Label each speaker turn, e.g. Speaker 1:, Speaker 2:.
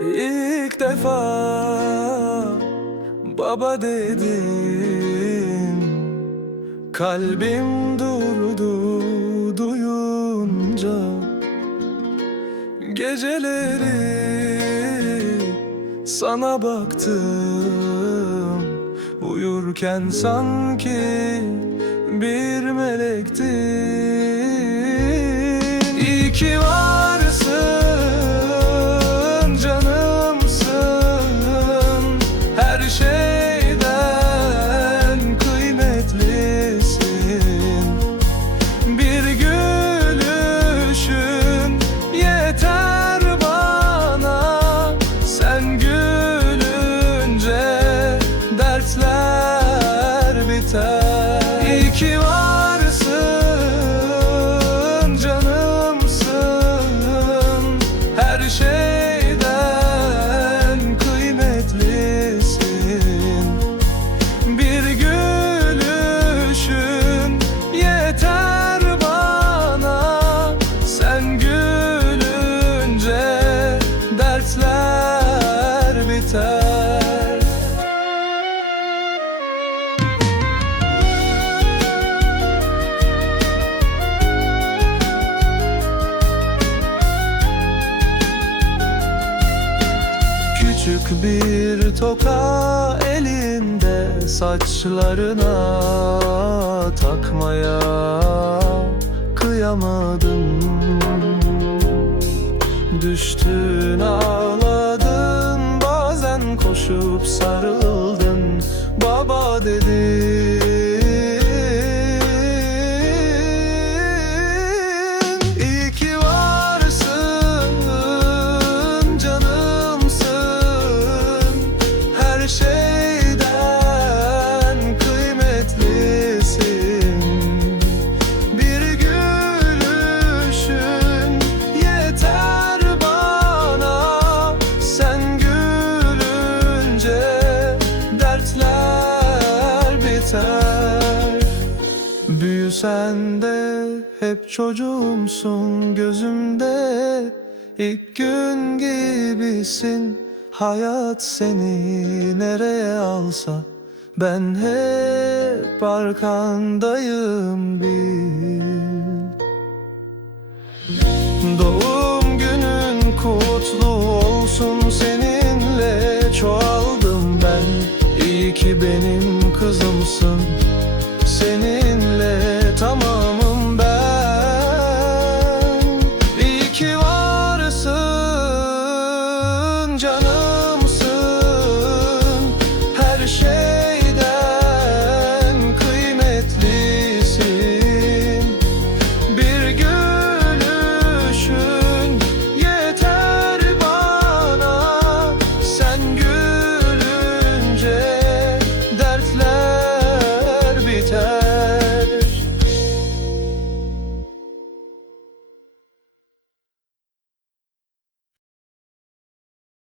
Speaker 1: İlk defa baba dedim Kalbim durdu duyunca Geceleri sana baktım Uyurken sanki bir melektin time. Küçük bir toka elinde saçlarına takmaya. Kıyamadım. Düştün ağladın bazen koşup sarıldın Büyüsen de hep çocuğumsun gözümde. İlk gün gibisin Hayat seni nereye alsa. Ben hep arkandayım bil Doğum günün kutlu olsun seninle. Çoğaldım ben İyi ki benim